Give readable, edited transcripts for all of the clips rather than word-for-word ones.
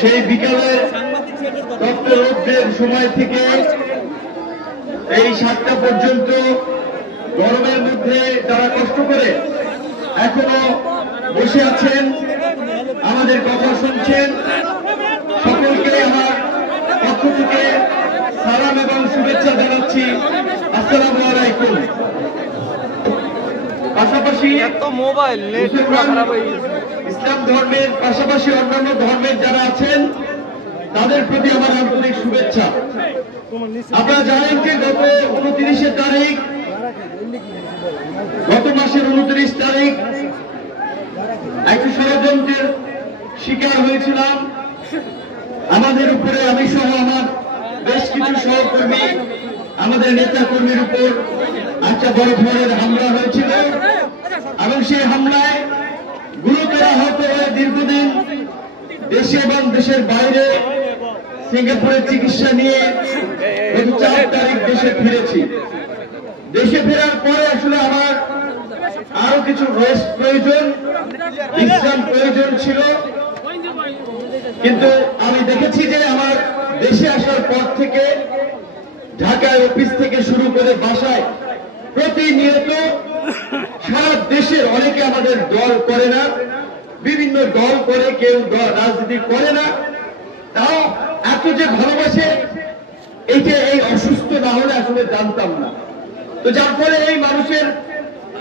সেই বিকালে রৌদ্রের সময় থেকে এই 7টা পর্যন্ত গরমের মধ্যে যারা কষ্ট করে এখনো বসে আছেন, আমাদের কথা শুনছেন, সকলকে আমার পক্ষ থেকে সালাম এবং শুভেচ্ছা জানাচ্ছি। আসসালামু আলাইকুম। পাশাপাশি ইসলাম ধর্মের পাশাপাশি অন্যান্য ধর্মের যারা আছেন তাদের প্রতি আমার আন্তরিক শুভেচ্ছা। আপনারা জানেন যে গত 29 তারিখ, গত মাসের 29 তারিখ একটি ষড়যন্ত্রের শিকার হয়েছিলাম। আমাদের উপরে, আমি সহ আমার বেশ কিছু সহকর্মী, আমাদের নেতা কর্মীর উপর একটা বড় ধরনের হামলা হয়েছিল এবং সেই হামলায় গুরুতর আহত হয়ে দীর্ঘদিন দেশে এবং দেশের বাইরে সিঙ্গাপুরের চিকিৎসা নিয়ে গত 4 তারিখ দেশে ফিরেছি। দেশে ফেরার পরে আসলে আমার আরো কিছু রেস্ট প্রয়োজন, বিশ্রাম প্রয়োজন ছিল, কিন্তু আমি দেখেছি যে আমার দেশে আসার পর থেকে ঢাকায় অফিস থেকে শুরু করে বাসায় প্রতিনিয়ত সারা দেশের অনেকে আমাদের দল করে না, বিভিন্ন দল করে, কেউ রাজনীতি করে না, তাও এত যে ভালোবাসে এইটা এই অসুস্থ না হলে আসলে জানতাম না। তো যার ফলে এই মানুষের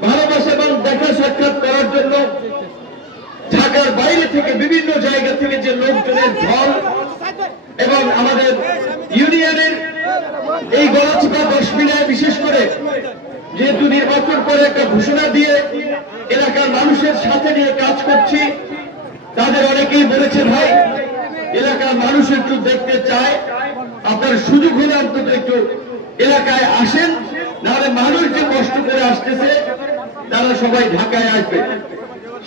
ভালোবাসা এবং দেখা সাক্ষাৎ করার জন্য ঢাকার বাইরে থেকে বিভিন্ন জায়গা থেকে যে লোকজনের ঢল এবং আমাদের ইউনিয়নের এই গলাচিপা 10 মিনায় বিশেষ করে যেহেতু নির্বাচন করে একটা ঘোষণা দিয়ে এলাকার মানুষের সাথে নিয়ে কাজ করছি, তাদের অনেকেই বলেছে ভাই এলাকার মানুষ একটু দেখতে চায়, আপনার সুযোগ হলে অন্তত একটু এলাকায় আসেন, নাহলে মানুষ যে কষ্ট করে আসতেছে তারা সবাই ঢাকায় আসবে।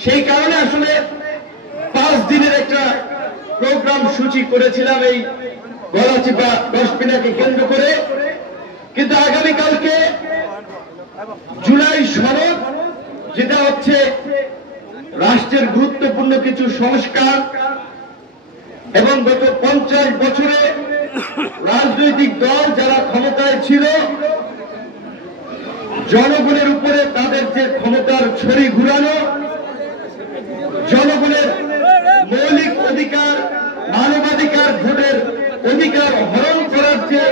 সেই কারণে আসলে 5 দিনের একটা প্রোগ্রাম সূচি করেছিলাম এই গলাচিপা 10 মিনাকে কেন্দ্র করে। কিন্তু আগামীকালকে জুলাই সনদ, যেটা হচ্ছে রাষ্ট্রের গুরুত্বপূর্ণ কিছু সংস্কার এবং গত 50 বছরে রাজনৈতিক দল যারা ক্ষমতায় ছিল জনগণের উপরে তাদের যে ক্ষমতার ছড়ি ঘুরানো, জনগণের মৌলিক অধিকার, মানবাধিকার, ভোটের অধিকার হরণ করার যে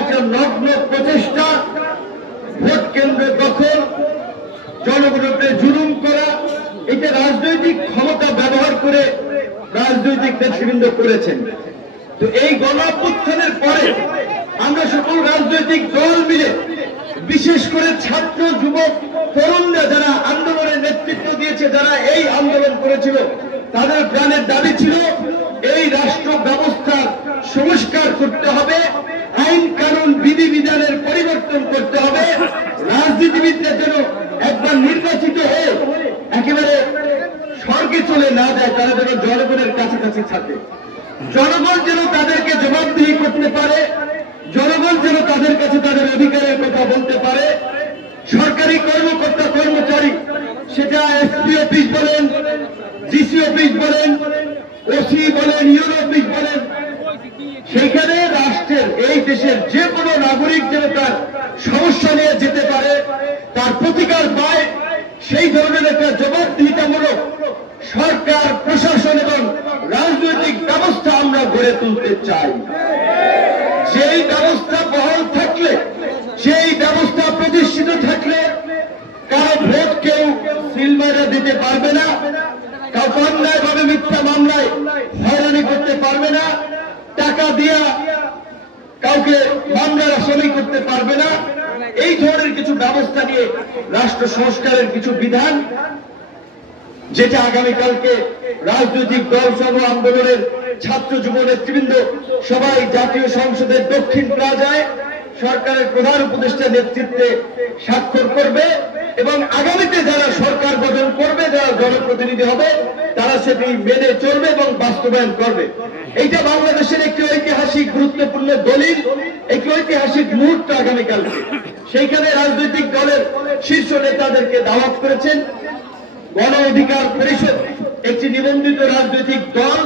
একটা নগ্ন প্রচেষ্টা, ভোট কেন্দ্র দখল, জনগণের উপরে জুলুম করা, এটা রাজনৈতিক ক্ষমতা ব্যবহার করে রাজনৈতিক নেতৃবৃন্দ করেছেন। তো এই গণঅভ্যুত্থানের পরে আমরা সকল রাজনৈতিক দল মিলে, বিশেষ করে ছাত্র, যুবক, তরুণরা যারা আন্দোলনের নেতৃত্ব দিয়েছে, যারা এই আন্দোলন করেছিল, তাদের প্রাণের দাবি ছিল এই রাষ্ট্র ব্যবস্থার সংস্কার করতে হবে, আইন কানুন বিধিবিধানের পরিবর্তন করতে হবে, রাজনীতিবিদরা যেন একবার নির্বাচিত হয়ে একেবারে স্বর্গে চলে না যায়, তারা যেন জনগণের কাছাকাছি থাকে, জনগণ যেন তাদেরকে জবাবদিহি করতে পারে, জনগণ যেন তাদের কাছে তাদের অধিকারের কথা বলতে পারে। সরকারি কর্মকর্তা কর্মচারী, সেটা এসপি অফিস বলেন, ডিসি অফিস বলেন, ওসি বলেন, ইউরো অফিস বলেন, সেইখানে রাষ্ট্রের, এই দেশের যে কোনো নাগরিক যেন তার সমস্যা নিয়ে যেতে পারে, তার প্রতিকার পায়, সেই ধরনের একটা জবাবদিহিতামূলক সরকার, প্রশাসন এবং রাজনৈতিক ব্যবস্থা আমরা গড়ে তুলতে চাই। সেই ব্যবস্থা বহাল থাকলে, সেই ব্যবস্থা প্রতিষ্ঠিত থাকলে কারো ভোট কেউ সিলমাইরা দিতে পারবে না, কাউকে অন্যায়ভাবে মিথ্যা মামলায় হয়রানি করতে পারবে না, টাকা দিয়া কাউকে মামলার আসামি করতে পারবে না। এই ধরনের কিছু ব্যবস্থা নিয়ে রাষ্ট্র সংস্কারের কিছু বিধান, যেটা আগামীকালকে রাজনৈতিক দল সহ আন্দোলনের ছাত্র যুব নেতৃবৃন্দ সবাই জাতীয় সংসদের দক্ষিণ প্লাজায় সরকারের প্রধান উপদেষ্টার নেতৃত্বে স্বাক্ষর করবে এবং আগামীতে যারা সরকার গঠন করবে, যারা জনপ্রতিনিধি হবে, তারা সেটি মেনে চলবে এবং বাস্তবায়ন করবে। এইটা বাংলাদেশের একটি ঐতিহাসিক গুরুত্বপূর্ণ দলিল, একটি ঐতিহাসিক মুহূর্ত আগামীকালকে। সেইখানে রাজনৈতিক দলের শীর্ষ নেতাদেরকে দাওয়াত করেছেন গণ অধিকার পরিষদ একটি নিবন্ধিত রাজনৈতিক দল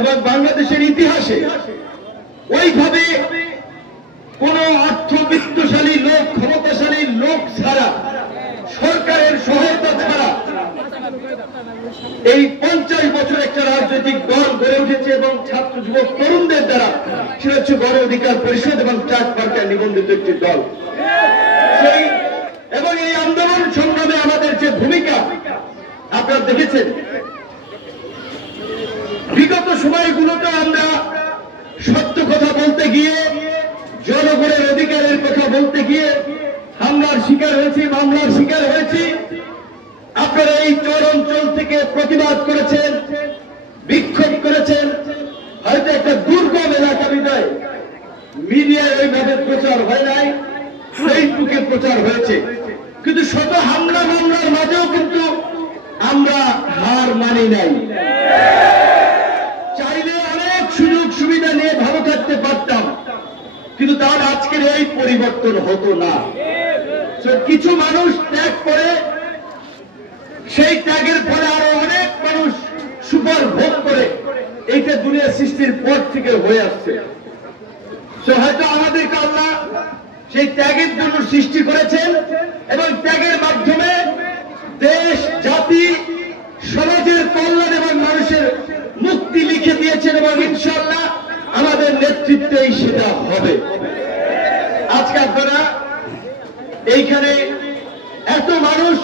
এবং বাংলাদেশের ইতিহাসে ওইভাবে কোন অর্থবিত্তশালী লোক, ক্ষমতাশালী লোক ছাড়া, সরকারের সহায়তা ছাড়া এই 50 বছর একটা রাজনৈতিক দল গড়ে উঠেছে এবং ছাত্র যুবক তরুণদের দ্বারা। সেটা হচ্ছে গণ অধিকার পরিষদ এবং ট্রাক পার্কের নিবন্ধিত একটি দল। এবং এই আন্দোলন সংগ্রামে আমাদের যে ভূমিকা আপনারা দেখেছেন, বিগত সময়গুলোতে আমরা সত্য কথা বলতে গিয়ে, জনগণের অধিকারের কথা বলতে গিয়ে হামলার শিকার হয়েছি, মামলার শিকার হয়েছি। আপনারা এই চর অঞ্চল থেকে প্রতিবাদ করেছেন, বিক্ষোভ করেছেন। হয়তো একটা দুর্গম এলাকা বিদায় মিডিয়ায় ওইভাবে প্রচার হয় নাই, ফেসবুকে প্রচার হয়েছে। কিন্তু শত হামলা মামলার মাঝেও কিন্তু আমরা হার মানি নাই। চাইলে অনেক সুযোগ সুবিধা নিয়ে ভালো থাকতে পারতাম, কিন্তু তার আজকের এই পরিবর্তন হতো না। কিছু মানুষ ত্যাগ করে, সেই ত্যাগের ফলে আরো অনেক মানুষ সুফল ভোগ করে। এইটা দুনিয়া সৃষ্টির পর থেকে হয়ে আসছে। হয়তো আমাদেরকে আল্লাহ সেই ত্যাগের জন্য সৃষ্টি করেছেন এবং ত্যাগের মাধ্যমে দেশ, জাতি, সমাজের কল্যাণ এবং মানুষের মুক্তি লিখে দিয়েছেন এবং ইনশাআল্লাহ আমাদের নেতৃত্বেই সেটা হবে। আজকে আপনারা এইখানে এত মানুষ,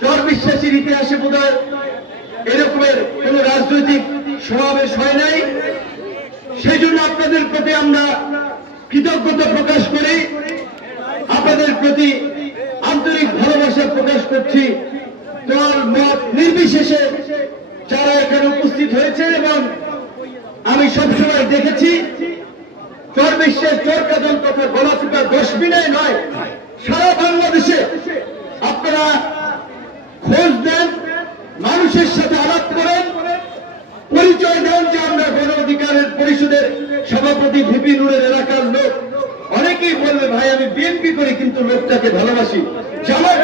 চর বিশ্বাসীর ইতিহাসে বোধহয় এরকমের কোন রাজনৈতিক সমাবেশ হয় নাই। সেই জন্য আপনাদের প্রতি আমরা কৃতজ্ঞতা প্রকাশ করি, আপনাদের প্রতি আন্তরিক ভালোবাসা প্রকাশ করছি। দল মত নির্বিশেষে যারা এখানে উপস্থিত হয়েছে, এবং আমি সবসময় দেখেছি চর বিশ্বাস, চর কাজল তথা গলাচিপা 10 মিনিট নয়, সারা বাংলাদেশে আপনারা খোঁজ দেন, মানুষের সাথে আলাপ করেন, পরিচয় দেন যে আমরা গণ অধিকারের পরিষদের সভাপতি ভিপি নুরের এলাকার লোক। অনেকেই বলবে ভাই আমি বিএনপি করি কিন্তু লোকটাকে ভালোবাসি, জামাত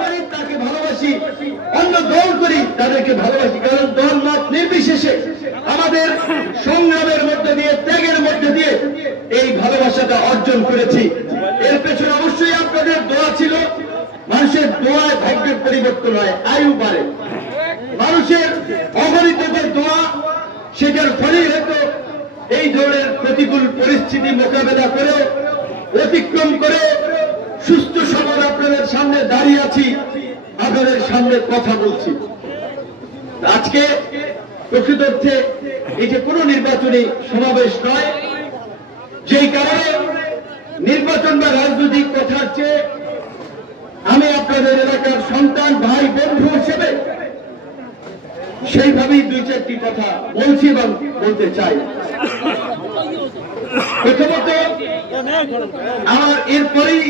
করি তাকে ভালোবাসি, অন্য দল করি তাদেরকে ভালোবাসি। কারণ দল মত নির্বিশেষে আমাদের সংগ্রামের মধ্যে দিয়ে, ত্যাগের মধ্যে দিয়ে এই ভালোবাসাটা অর্জন করেছি। এর পেছনে অবশ্যই আপনাদের দোয়া ছিল। মানুষের দোয়ায় ভাগ্যের পরিবর্তন হয়, আয়ু বাড়ে। মানুষের অগণিত যে দোয়া, সেটার ফলেই হয়তো এই ধরনের প্রতিকূল পরিস্থিতি মোকাবেলা করে, অতিক্রম করে সুস্থ সবল আপনাদের সামনে দাঁড়িয়ে আছি, আপনাদের সামনে কথা বলছি। আজকে প্রকৃত অর্থে এই যে কোনো নির্বাচনী সমাবেশ নয়, যেই কারণে নির্বাচন বা রাজনৈতিক কথার চেয়ে আমি আপনাদের এলাকার সন্তান, ভাই, বন্ধু হিসেবে সেইভাবেই 2-4টি কথা বলছি এবং বলতে চাই। প্রথমত আমার এরপরেই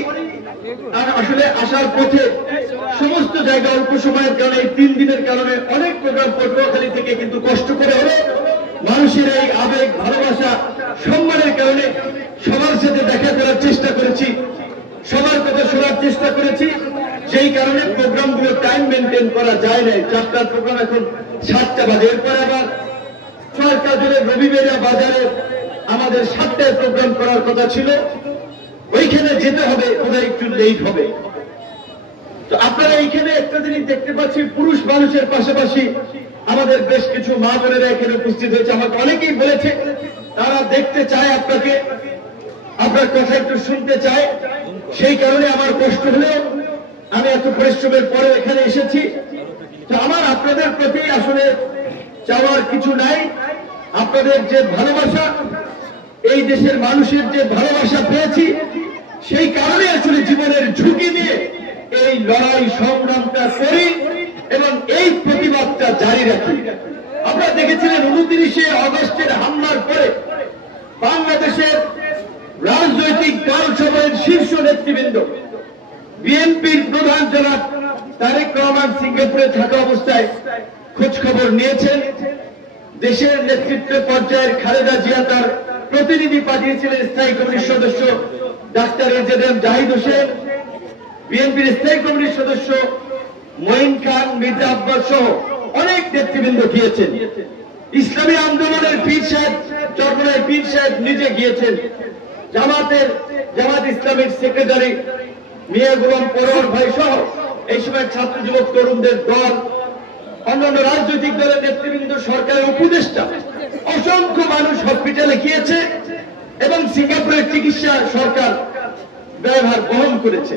আসলে আসার পথে সমস্ত জায়গা অল্প সময়ের কারণে, এই 3 দিনের কারণে অনেক প্রোগ্রাম পটুয়াখালী থেকে কিন্তু কষ্ট করে হলো মানুষের এই আবেগ, ভালোবাসা, সম্মানের কারণে সবার সাথে দেখা করার চেষ্টা করেছি, সবার কথা শোনার চেষ্টা করেছি। সেই কারণে প্রোগ্রামগুলো টাইম মেনটেন করা যায় নাই। 4টার প্রোগ্রাম এখন 7টা বাজে। এরপর আবার চর কাজলের রবিবেড়া বাজারে আমাদের 7টায় প্রোগ্রাম করার কথা ছিল, ওইখানে যেতে হবে, কোথায় একটু লেট হবে। তো আপনারা এইখানে একটা জিনিস দেখতে পাচ্ছি, পুরুষ মানুষের পাশাপাশি আমাদের বেশ কিছু মা বোনেরা এখানে উপস্থিত হয়েছে। আমাকে অনেকেই বলেছে তারা দেখতে চায় আপনাকে, আপনার কথা একটু শুনতে চায়। সেই কারণে আমার কষ্ট হলেও আমি এত পরিশ্রমের পরে এখানে এসেছি। তো আমার আপনাদের প্রতি আসলে চাওয়ার কিছু নাই। আপনাদের যে ভালোবাসা, এই দেশের মানুষের যে ভালোবাসা পেয়েছি, সেই কারণে আসলে জীবনের ঝুঁকি নিয়ে এই লড়াই সংগ্রামটা করি এবং এই প্রতিবাদটা জারি রাখি। আপনারা দেখেছিলেন 29শে আগস্টের হামলার পরে বাংলাদেশের রাজনৈতিক দল সময়ের শীর্ষ নেতৃবৃন্দ, বিএনপির প্রধান জনাব তারেক রহমান সিঙ্গাপুরে থাকা অবস্থায় খোঁজ খবর নিয়েছেন। দেশের নেতৃত্ব পর্যায়ের খালেদা জিয়া তার প্রতিনিধি পাঠিয়েছিলেন স্থায়ী কমিটির সদস্য doctor A Z M Zahid Hossain, বিএনপির স্থায়ী কমিটির সদস্য মঈন খান, মির্জা আব্বাস সহ অনেক নেতৃবৃন্দ গিয়েছেন। ইসলামী আন্দোলনের পীর সাহেব, চরমনাই পীর সাহেব নিজে গিয়েছেন। জামাত ইসলামের সেক্রেটারি মিয়া গোলাম পরোয়ার ভাই সহ এই সময় ছাত্র যুবক তরুণদের দল, অন্যান্য রাজনৈতিক দলের নেতৃবৃন্দ, সরকারের উপদেষ্টা, অসংখ্য মানুষ হসপিটালে গিয়েছে এবং সিঙ্গাপুরের চিকিৎসা সরকার ব্যয়ভার বহন করেছে।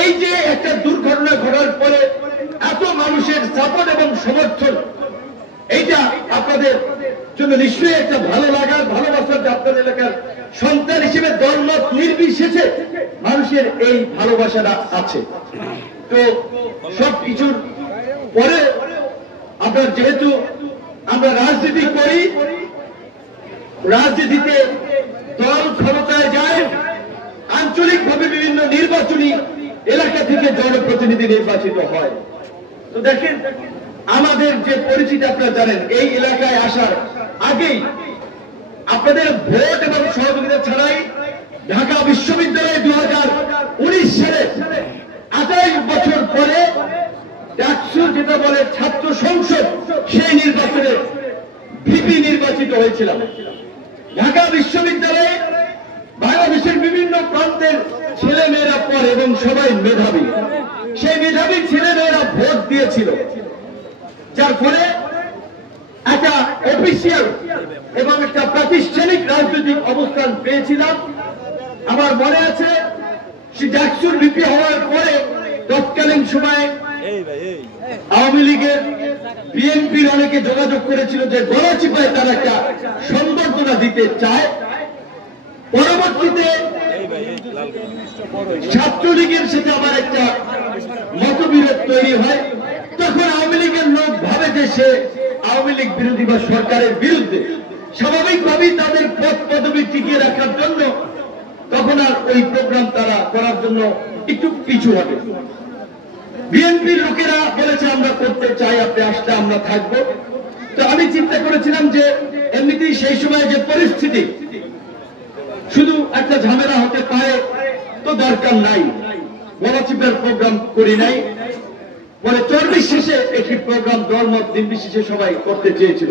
এই যে একটা দুর্ঘটনা ঘটার পরে এত মানুষের সাপোর্ট এবং সমর্থন, এইটা আপনাদের জন্য নিশ্চয়ই একটা ভালো লাগার, ভালোবাসার, আপনার এলাকার সন্তান হিসেবে দলমত নির্বিশেষে মানুষের এই ভালোবাসাটা আছে। তো সবকিছুর পরে আপনার যেহেতু আমরা রাজনীতি করি, রাজনীতিতে দল ক্ষমতায় যায়, আঞ্চলিকভাবে বিভিন্ন নির্বাচনী এলাকা থেকে জনপ্রতিনিধি নির্বাচিত হয়। তো দেখেন আমাদের যে পরিচিতি আপনারা জানেন, এই এলাকায় আসার আগেই আপনাদের ভোট এবং সহযোগিতা ছাড়াই ঢাকা বিশ্ববিদ্যালয়ে 2019 সালে 28 বছর পরে ডাকসু যেটা বলে ছাত্র সংসদ, সেই নির্বাচনে ভিপি নির্বাচিত হয়েছিলাম। ঢাকা বিশ্ববিদ্যালয়ে বাংলাদেশের বিভিন্ন প্রান্তের ছেলে মেয়েরা পড়ে এবং সবাই মেধাবী, সেই মেধাবী ছেলে মেয়েরা ভোট দিয়েছিল, যার ফলে একটা অফিসিয়াল এবং একটা প্রাতিষ্ঠানিক রাজনৈতিক অবস্থান পেয়েছিলাম। আমার মনে আছে ডাকসুর ভিপি হওয়ার পরে তৎকালীন সময়ে আওয়ামী লীগের, বিএনপির অনেকে যোগাযোগ করেছিল যে গলাচিপায় তারা একটা সংবর্ধনা দিতে চায়। পরবর্তীতে ছাত্রলীগের সাথে আবার একটা মতবিরোধ তৈরি হয়। তখন আওয়ামী লীগের লোক ভাবে যে সে আওয়ামী লীগ বিরোধী বা সরকারের বিরুদ্ধে, স্বাভাবিকভাবেই তাদের পদ পদবি টিকিয়ে রাখার জন্য তখন আর ওই প্রোগ্রাম তারা করার জন্য একটু পিছু হবে। বিএনপির লোকেরা বলেছে আমরা করতে চাই, আপনি আসলে আমরা থাকবো। তো আমি চিন্তা করেছিলাম যে এমনিতেই সেই সময় যে পরিস্থিতি, শুধু একটা ঝামেলা হতে পারে, তো দরকার নাই, গলাচিপার প্রোগ্রাম করি নাই। পরে চর্বিশ শেষে একটি প্রোগ্রাম দলমত নির্বিশেষে সবাই করতে চেয়েছিল।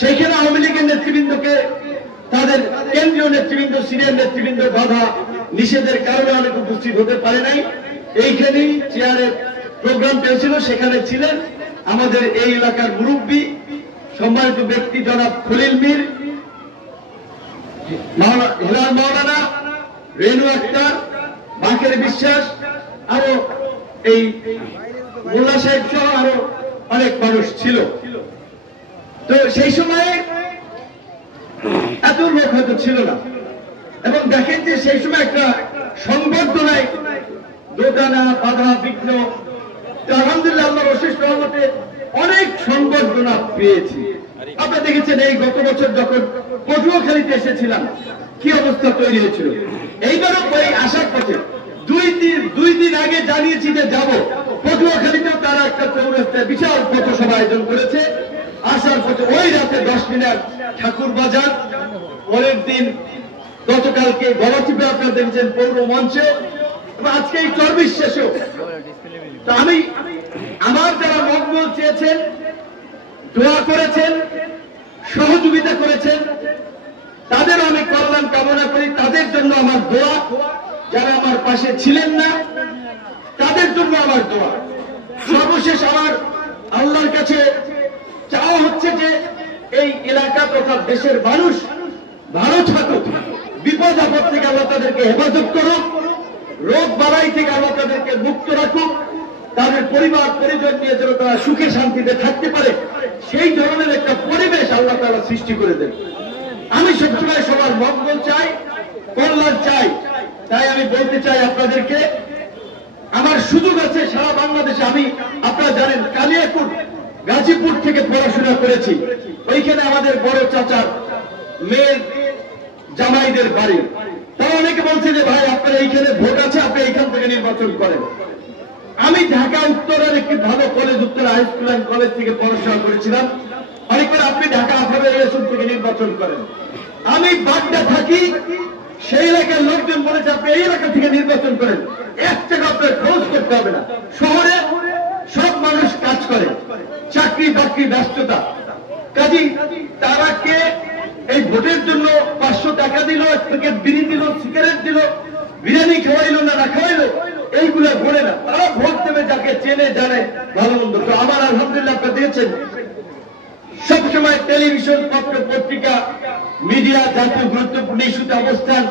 সেইখানে আওয়ামী লীগের নেতৃবৃন্দকে, তাদের কেন্দ্রীয় নেতৃবৃন্দ, সিনিয়র নেতৃবৃন্দ বাধা নিষেধের কারণে অনেক উপস্থিত হতে পারে নাই। এইখানেই চেয়ারের প্রোগ্রাম পেয়েছিল, সেখানে ছিলেন আমাদের এই এলাকার মুরব্বী সম্মানিত ব্যক্তি জনাব খলিল মীর, হিলাল মাওলানা, রেনু আক্তার, বাকের বিশ্বাস, আরো এই মোল্লা সাহেব সহ আরো অনেক মানুষ ছিল। তো সেই সময়ে এত লোক হয়তো ছিল না, এবং দেখেন যে সেই সময় একটা সংবর্ধনায় দোটানা, বাধা, বিঘ্ন, আলহামদুলিল্লাহ আল্লাহর অশেষ রহমতে অনেক সংবর্ধনা পেয়েছি। আপনারা দেখেছেন এই গত বছর যখন পটুয়াখালীতে এসেছিলাম কি অবস্থা তৈরি হয়েছিল। এইবারও ওই আসার পথে দুই দিন আগে জানিয়েছি যে যাব, পটুয়াখালীতেও তারা একটা চৌরাস্তায় বিশাল পথসভা আয়োজন করেছে। আসার পথে ওই রাতে 10 মিনিট ঠাকুর বাজার, পরের দিন গতকালকে গলাচিপে আপনারা দেখছেন পৌর মঞ্চে, এবং আজকে এই চর্বিশ শেষেও। তো আমি আমার যারা মঙ্গল চেয়েছেন, দোয়া করেছেন, সহযোগিতা করেছেন, তাদেরও আমি কল্যাণ কামনা করি। তাদের জন্য আমার দোয়া, যারা আমার পাশে ছিলেন না তাদের জন্য আমার দোয়া। সর্বশেষ আমার আল্লাহর কাছে চাওয়া হচ্ছে যে এই এলাকা তথা দেশের মানুষ ভালো থাকুক, বিপদ আপদ থেকে আল্লাহ তাদেরকে হেফাজত করুক, রোগ বালাই থেকে আল্লাহ তাদেরকে মুক্ত রাখুক, তাদের পরিবার পরিজন নিয়ে যেন তারা সুখে শান্তিতে থাকতে পারে, সেই ধরনের একটা পরিবেশ আল্লাহ তাআলা সৃষ্টি করে দেন। আমি সবসময় সবার মঙ্গল চাই, কল্যাণ চাই। তাই আমি বলতে চাই আপনাদেরকে, আমার সুযোগ আছে সারা বাংলাদেশে। আমি আপনারা জানেন কালিয়াকুট, গাজীপুর থেকে পড়াশোনা করেছি। ওইখানে আমাদের বড় চাচার মেয়ের জামাইদের বাড়ি। তারা অনেকে বলছে যে ভাই আপনার এইখানে ভোট আছে, আপনি এইখান থেকে নির্বাচন করেন। আমি ঢাকা উত্তরের একটি ভালো কলেজ, উত্তর হাই স্কুল অ্যান্ড কলেজ থেকে পড়াশোনা করেছিলাম। অনেকবার আপনি ঢাকা আফাবের ইলেকশন থেকে নির্বাচন করেন। আমি বাড্ডা থাকি, সেই এলাকার লোকজন বলেছে আপনি এই এলাকা থেকে নির্বাচন করেন, 1 টাকা আপনার খরচ করতে হবে না। শহরে মানুষ কাজ করে, চাকরি বাকরি ব্যস্ততা, কাজী তারা কে এই ভোটের জন্য 500 টাকা দিল, এক প্যাকেট বিড়ি দিল, সিগারেট দিল, বিরিয়ানি খাওয়াইলো না না খাওয়াইলো, এইগুলো ঘোরে না। তারা ভোট দেবে যাকে চেনে জানে ভালো মন্দ। তো আমার আলহামদুলিল্লাহ আপনারা দিয়েছেন, সবসময় টেলিভিশন, পত্র পত্রিকা, মিডিয়া জাতীয় গুরুত্বপূর্ণ ইস্যুতে অবস্থান,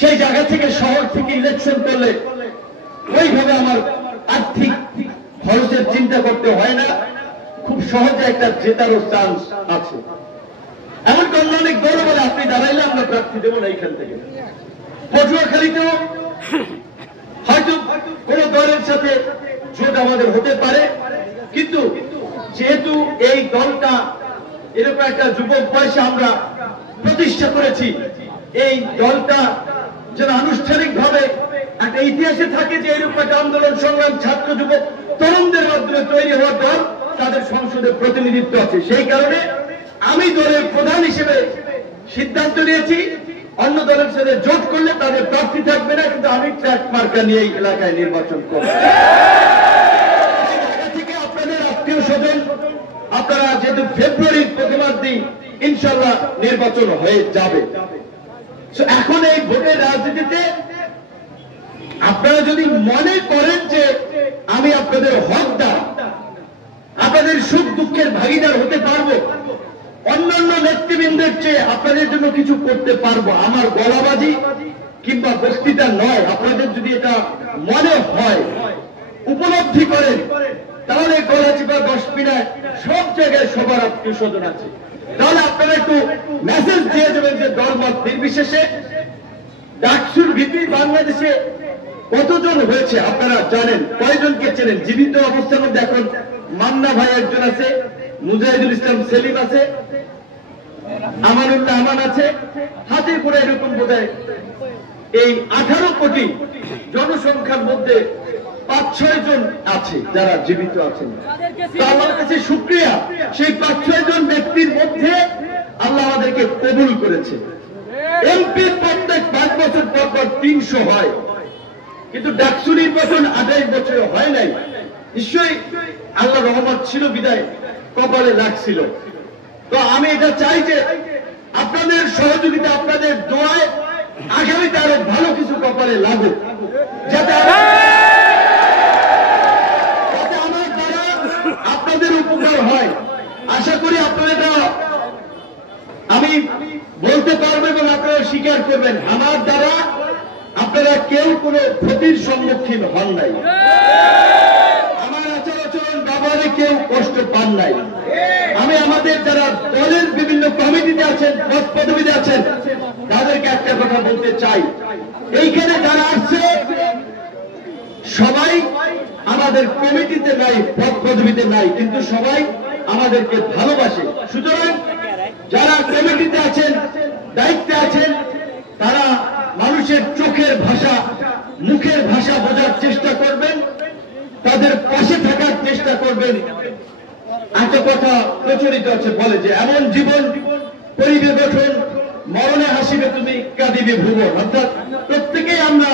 সেই জায়গা থেকে শহর থেকে ইলেকশন করলে ওইভাবে আমার আর্থিক খরচের চিন্তা করতে হয় না, খুব সহজে একটা জেতারও চান্স আছে। এমনকি অন্য অনেক দল বলে আপনি দাঁড়াইলে আমরা প্রার্থী দেবো না এইখান থেকে। পটুয়াখালীতেও হয়তো কোন দলের সাথে জোট আমাদের হতে পারে, কিন্তু যেহেতু এই দলটা এরকম একটা যুবক বয়সে আমরা প্রতিষ্ঠা করেছি, এই দলটা যেন আনুষ্ঠানিক ভাবে একটা ইতিহাসে থাকে যে এরকম একটা আন্দোলন সংগ্রাম ছাত্র যুবক তরুণদের মাধ্যমে তৈরি হওয়ার দল, তাদের সংসদে প্রতিনিধিত্ব আছে। সেই কারণে আমি দলের প্রধান হিসেবে সিদ্ধান্ত নিয়েছি, অন্য দলের সাথে জোট করলে তাদের প্রার্থী থাকবে না, কিন্তু আমি ট্রাক মার্কা নিয়ে এই এলাকায় নির্বাচন করব। থেকে আপনাদের আত্মীয় স্বজন আপনারা যেহেতু ফেব্রুয়ারির প্রথমার্ধে ইনশাল্লাহ নির্বাচন হয়ে যাবে। এখন এই ভোটের রাজনীতিতে আপনারা যদি মনে করেন যে আমি আপনাদের হকদার, আপনাদের সুখ দুঃখের ভাগিদার হতে পারবো, অন্যান্য নেতৃবৃন্দের চেয়ে আপনাদের জন্য কিছু করতে পারবো, আমার গলাবাজি কিংবা বক্তৃতা নয়, আপনাদের যদি এটা মনে হয়, উপলব্ধি করেন, তাহলে গলাচিপা 10 মিনায় সব জায়গায় সবার আত্মীয় স্বজন আছে, তাহলে আপনারা একটু মেসেজ দিয়ে দেবেন যে দলমত নির্বিশেষে ডাকসুর ভিত্তি বাংলাদেশে কতজন হয়েছে আপনারা জানেন, কয়জনকে চেনেন। জীবিত অবস্থার মধ্যে এখন মান্না ভাই একজন আছে, মুজাহিদুল ইসলাম সেলিম আছে, আমানুল্লাহ আমান আছে, হাতে করে এরকম বোধহয় এই 18 কোটি জনসংখ্যার মধ্যে 5-6 জন আছে যারা জীবিত আছেন। তো আমার কাছে শুকরিয়া, সেই 5-6 জন ব্যক্তির মধ্যে আল্লাহ আমাদেরকে কবুল করেছে। এমপির প্রত্যেক 5 বছর পর পর 300 হয়, কিন্তু ডাকসু নির্বাচন 28 বছরে হয় নাই। নিশ্চয়ই আল্লাহ রহমত ছিল বিদায় কপালে লাগছিল। তো আমি এটা চাই যে আপনাদের সহযোগিতা, আপনাদের দোয়ায় আগামীতে আরো ভালো কিছু কপালে লাগুক, যাতে আমার দ্বারা আপনাদের উপকার হয়। আশা করি আপনারা, আমি বলতে পারবো এবং আপনারা স্বীকার করবেন, আমার দ্বারা আপনারা কেউ কোনো ক্ষতির সম্মুখীন হন নাই, আমার আচার আচরণ ব্যবহারে কেউ কষ্ট পান নাই। আমি আমাদের যারা দলের বিভিন্ন কমিটিতে আছেন, পদ পদবিতে আছেন, তাদেরকে একটা কথা বলতে চাই, এইখানে যারা আসছে সবাই আমাদের কমিটিতে নাই, পদ পদবিতে নাই, কিন্তু সবাই আমাদেরকে ভালোবাসে। সুতরাং যারা কমিটিতে আছেন, দায়িত্বে আছেন, তারা মানুষের চোখের ভাষা, মুখের ভাষা বোঝার চেষ্টা করবেন, তাদের পাশে থাকার চেষ্টা করবেন। একটা কথা প্রচলিত আছে, বলে যে এমন জীবন করিবে গঠন, মরণে হাসিবে তুমি কাঁদিবে ভুবন। অর্থাৎ প্রত্যেকেই আমরা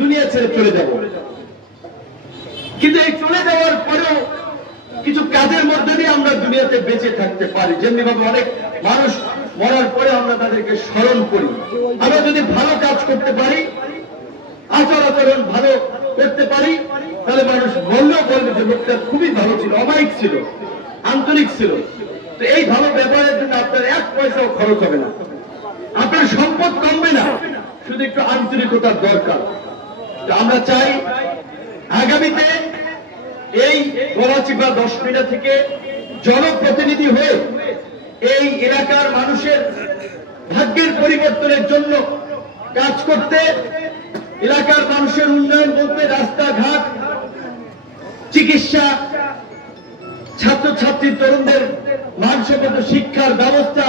দুনিয়া ছেড়ে চলে যাব, কিন্তু এই চলে যাওয়ার পরেও কিছু কাজের মধ্যে দিয়ে আমরা দুনিয়াতে বেঁচে থাকতে পারি। যেমনি ভাবে অনেক মানুষ মরার পরে আমরা তাদেরকে স্মরণ করি। আমরা যদি ভালো কাজ করতে পারি, আচার আচরণ ভালো করতে পারি, তাহলে মানুষ বললেও বলবে যে লোকটা খুবই ভালো ছিল, অমায়িক ছিল, আন্তরিক ছিল। তো এই ভালো ব্যবহারের জন্য আপনার 1 পয়সাও খরচ হবে না, আপনার সম্পদ কমবে না, শুধু একটু আন্তরিকতার দরকার। তো আমরা চাই আগামীতে এই গলাচিপা 10 মিনা থেকে জনপ্রতিনিধি হয়ে এই এলাকার মানুষের ভাগ্যের পরিবর্তনের জন্য কাজ করতে, এলাকার মানুষের উন্নয়ন বলতে রাস্তাঘাট, চিকিৎসা, ছাত্রছাত্রী তরুণদের মানসম্মত শিক্ষার ব্যবস্থা,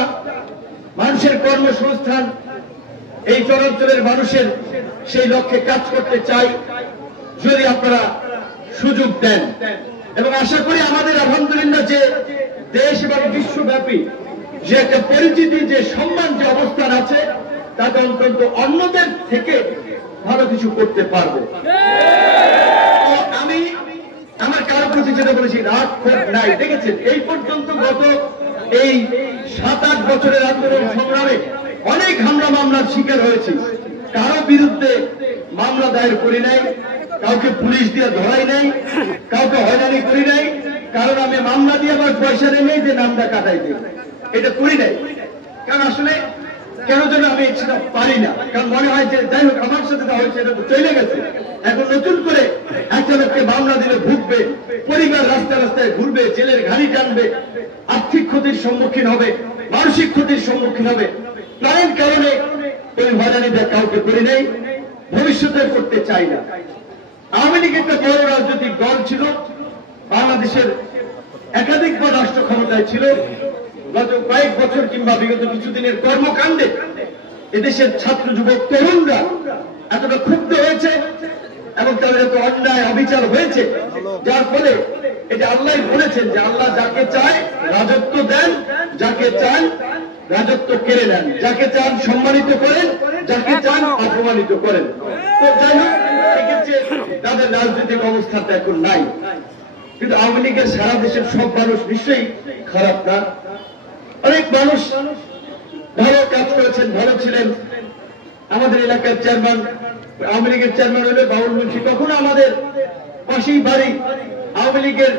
মানুষের কর্মসংস্থান, এই চরাঞ্চলের মানুষের সেই লক্ষ্যে কাজ করতে চাই, যদি আপনারা সুযোগ দেন। এবং আশা করি আমাদের আলহামদুলিল্লাহ যে দেশ এবং বিশ্বব্যাপী যে একটা পরিচিতি, যে সম্মান, যে অবস্থান আছে, তাতে অন্তত অন্যদের থেকে ভালো কিছু করতে পারবে। আমি আমার কারো প্রতি যেটা বলেছি রাগ ক্ষোভ নাই। দেখেছেন এই পর্যন্ত গত এই 7-8 বছরের আন্দোলন সংগ্রামে অনেক হামলা মামলার শিকার হয়েছি, কারো বিরুদ্ধে মামলা দায়ের করি নাই, কাউকে পুলিশ দিয়ে ধরাই নাই, কাউকে হয়রানি করি নাই, কারণ আমি মামলা দিয়ে আমার পয়সা নেই যে নামটা কাটাই দিই, এটা করি নাই। কারণ আসলে কেন যেন আমি সেটা পারি না, কারণ মনে হয় যে যাই হোক আমার সাথে যা হয়েছে এটা তো চলে গেছে, এখন নতুন করে একটা লোককে মামলা দিলে ভুগবে, পরিবার রাস্তায় রাস্তায় ঘুরবে, জেলের ঘাড়ি টানবে, আর্থিক ক্ষতির সম্মুখীন হবে, মানসিক ক্ষতির সম্মুখীন হবে। প্রাণের কারণে ওই হয়রানিটা কাউকে করি নাই, ভবিষ্যতে করতে চাই না। আওয়ামী লীগ একটা বড় রাজনৈতিক দল ছিল, বাংলাদেশের একাধিকবার রাষ্ট্র ক্ষমতায় ছিল। গত কয়েক বছর কিংবা বিগত কিছুদিনের কর্মকাণ্ডে এদেশের ছাত্র যুবক তরুণরা এতটা ক্ষুব্ধ হয়েছে এবং তাদের এত অন্যায় অবিচার হয়েছে, যার ফলে এটা আল্লাহ বলেছেন যে আল্লাহ যাকে চায় রাজত্ব দেন, যাকে চান রাজত্ব কেড়ে নেন, যাকে চান সম্মানিত করেন, যাকে চান অপমানিত করেন। তো যাই হোক, সেক্ষেত্রে তাদের রাজনৈতিক অবস্থাটা এখন নাই। কিন্তু আওয়ামী লীগের সারা দেশের সব মানুষ নিশ্চয়ই খারাপ না, অনেক মানুষ ভালো কাজ করেছেন, ভালো ছিলেন। আমাদের এলাকার চেয়ারম্যান, আওয়ামী লীগের চেয়ারম্যান হলে বাউল মুন্সি, কখনো আমাদের পাশেই বাড়ি, আওয়ামী লীগের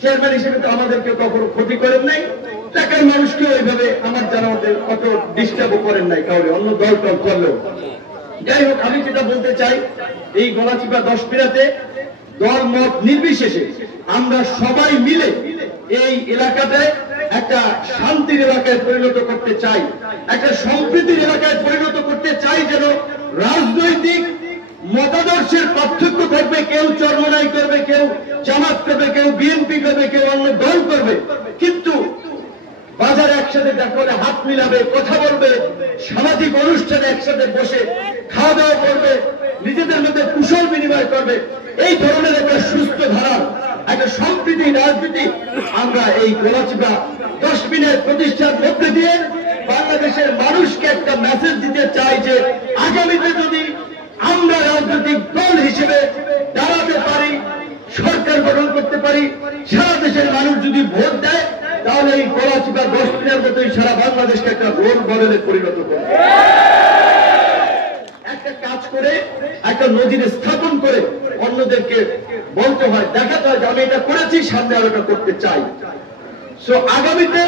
চেয়ারম্যান হিসেবে তো আমাদেরকে কখনো ক্ষতি করেন নাই, এলাকার মানুষকে ওইভাবে আমার জানা মতে কত ডিস্টার্বও করেন নাই কাউরে, অন্য দল টল করলেও। যাই হোক, আমি যেটা বলতে চাই, এই গলাচিপা 10 মিনিটে দল মত নির্বিশেষে আমরা সবাই মিলে এই এলাকাতে একটা শান্তির এলাকায় পরিণত করতে চাই, একটা সম্প্রীতির এলাকায় পরিণত করতে চাই, যেন রাজনৈতিক মতাদর্শের পার্থক্য থাকবে, কেউ চরমনাই করবে, কেউ জামাত করবে, কেউ বিএনপি করবে, কেউ অন্য দল করবে, কিন্তু বাজারে একসাথে দেখা হলে হাত মিলাবে, কথা বলবে, সামাজিক অনুষ্ঠানে একসাথে বসে খাওয়া দাওয়া করবে, নিজেদের মধ্যে কুশল বিনিময় করবে। এই ধরনের একটা সুস্থ ধারা, একটা সম্প্রীতি রাজনীতি আমরা এই গলাচিপা 10 মিনিট প্রতিষ্ঠার মধ্যে দিয়ে বাংলাদেশের মানুষকে একটা মেসেজ দিতে চাই যে আগামীতে যদি আমরা রাজনৈতিক দল হিসেবে দাঁড়াতে পারি, সরকার গঠন করতে পারি, সারা দেশের মানুষ যদি ভোট দেয়, তাহলে এই গলাচিপা 10 মিনিটের মতোই সারা বাংলাদেশকে একটা রোল মডেলে পরিণত করবে। একটা কাজ করে, একটা নজির স্থাপন করে অন্যদেরকে বলতে হয়, দেখাতে হয় যে আমি এটা করেছি, সামনে আরো এটা করতে চাই। সো আগামীতে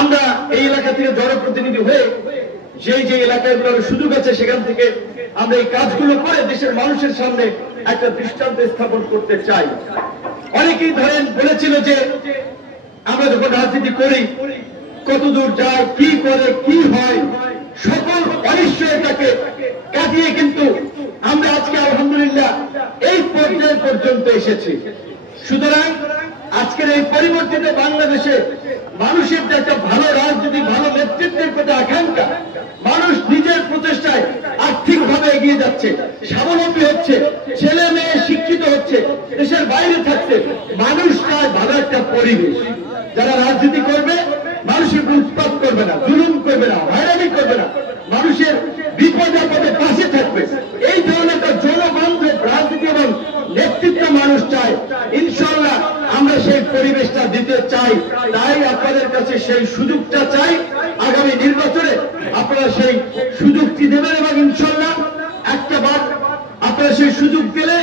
আমরা এই এলাকা থেকে জনপ্রতিনিধি হয়ে যে যে এলাকাগুলোর সুযোগ আছে সেখান থেকে আমরা এই কাজগুলো করে দেশের মানুষের সামনে একটা দৃষ্টান্ত স্থাপন করতে চাই। অনেকেই ধরেন বলেছিল যে আমরা যখন রাজনীতি করি কতদূর যায়, কি করে, কি হয়, সকল অনিশ্চয়তাকে কাটিয়ে কিন্তু আমরা আজকে আলহামদুলিল্লাহ এই পর্যায় পর্যন্ত এসেছি। সুতরাং আজকের এই পরিবর্তিত বাংলাদেশে মানুষের যে একটা ভালো রাজনীতি, ভালো নেতৃত্বের প্রতি আকাঙ্ক্ষা, মানুষ নিজের প্রচেষ্টায় আর্থিকভাবে এগিয়ে যাচ্ছে, স্বাবলম্বী হচ্ছে, ছেলে মেয়ে শিক্ষিত হচ্ছে, দেশের বাইরে থাকছে, মানুষ চায় ভালো একটা পরিবেশ। যারা রাজনীতি করবে মানুষের উৎপাত করবে না, জুলুম করবে না, হয়রানি করবে না, মানুষের বিপদ আপদে পাশে থাকবে, এই ধরনের একটা জনবান্ধব রাজনীতি এবং নেতৃত্ব মানুষ চায়। ইনশাআল্লাহ আমরা সেই পরিবেশটা দিতে চাই, তাই আপনাদের কাছে সেই সুযোগটা চাই। আগামী নির্বাচনে আপনারা সেই সুযোগটি দেবেন এবং ইনশাআল্লাহ একটা বার আপনারা সেই সুযোগ দিলে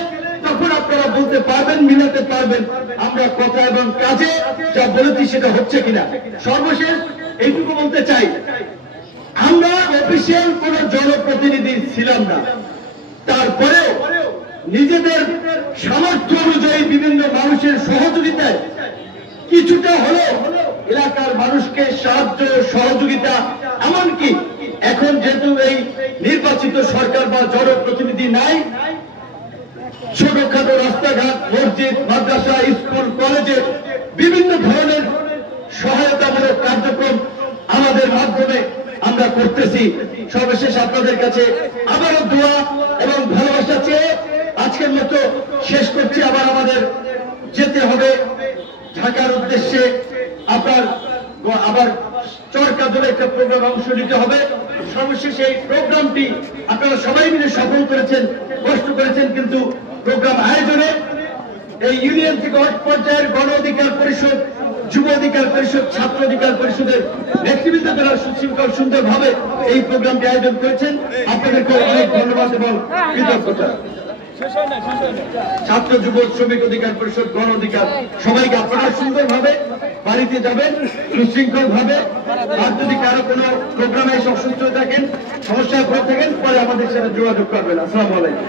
তখন আপনারা বলতে পারবেন, মিলাতে পারবেন আমরা কথা এবং কাজে যা বলেছি সেটা হচ্ছে কিনা। সর্বশেষ এইটুকু বলতে চাই, আমরা অফিসিয়াল কোন জনপ্রতিনিধি ছিলাম না, তারপরেও নিজেদের সামর্থ্য অনুযায়ী বিভিন্ন মানুষের সহযোগিতায় কিছুটা হলেও এলাকার মানুষকে সাহায্য সহযোগিতা, এমনকি এখন যেহেতু এই নির্বাচিত সরকার বা জনপ্রতিনিধি নাই, ছোটখাটো রাস্তাঘাট, মসজিদ, মাদ্রাসা, স্কুল, কলেজে বিভিন্ন ধরনের সহায়তামূলক কার্যক্রম আমাদের মাধ্যমে আমরা করতেছি। সর্বশেষ আপনাদের কাছে আবারও দোয়া এবং ভালোবাসা চেয়ে আজকের মতো শেষ করছি। আবার আমাদের যেতে হবে ঢাকার উদ্দেশ্যে, আপনার আবার চরকাদরে একটা প্রোগ্রাম অংশ নিতে হবে। সর্বশেষ এই প্রোগ্রামটি আপনারা সবাই মিলে সফল করেছেন, কষ্ট করেছেন, কিন্তু প্রোগ্রাম আয়োজনে এই ইউনিয়ন থেকে ওয়ার্ড পর্যায়ের গণ অধিকার পরিষদ, যুব অধিকার পরিষদ, ছাত্র অধিকার পরিষদের নেতৃবৃন্দ যারা সুশৃঙ্খল সুন্দরভাবে এই প্রোগ্রামটি আয়োজন করেছেন, আপনাদেরকে অনেক ধন্যবাদ এবং কৃতজ্ঞতা। ছাত্র, যুব, শ্রমিক অধিকার পরিষদ, গণ অধিকার সবাইকে আপনারা সুন্দরভাবে বাড়িতে যাবেন সুশৃঙ্খল ভাবে। আর যদি কারো কোনো প্রোগ্রামে অসুস্থ থাকেন, সমস্যায় পড়ে থাকেন, পরে আমাদের সাথে যোগাযোগ করবেন। আসসালামু আলাইকুম।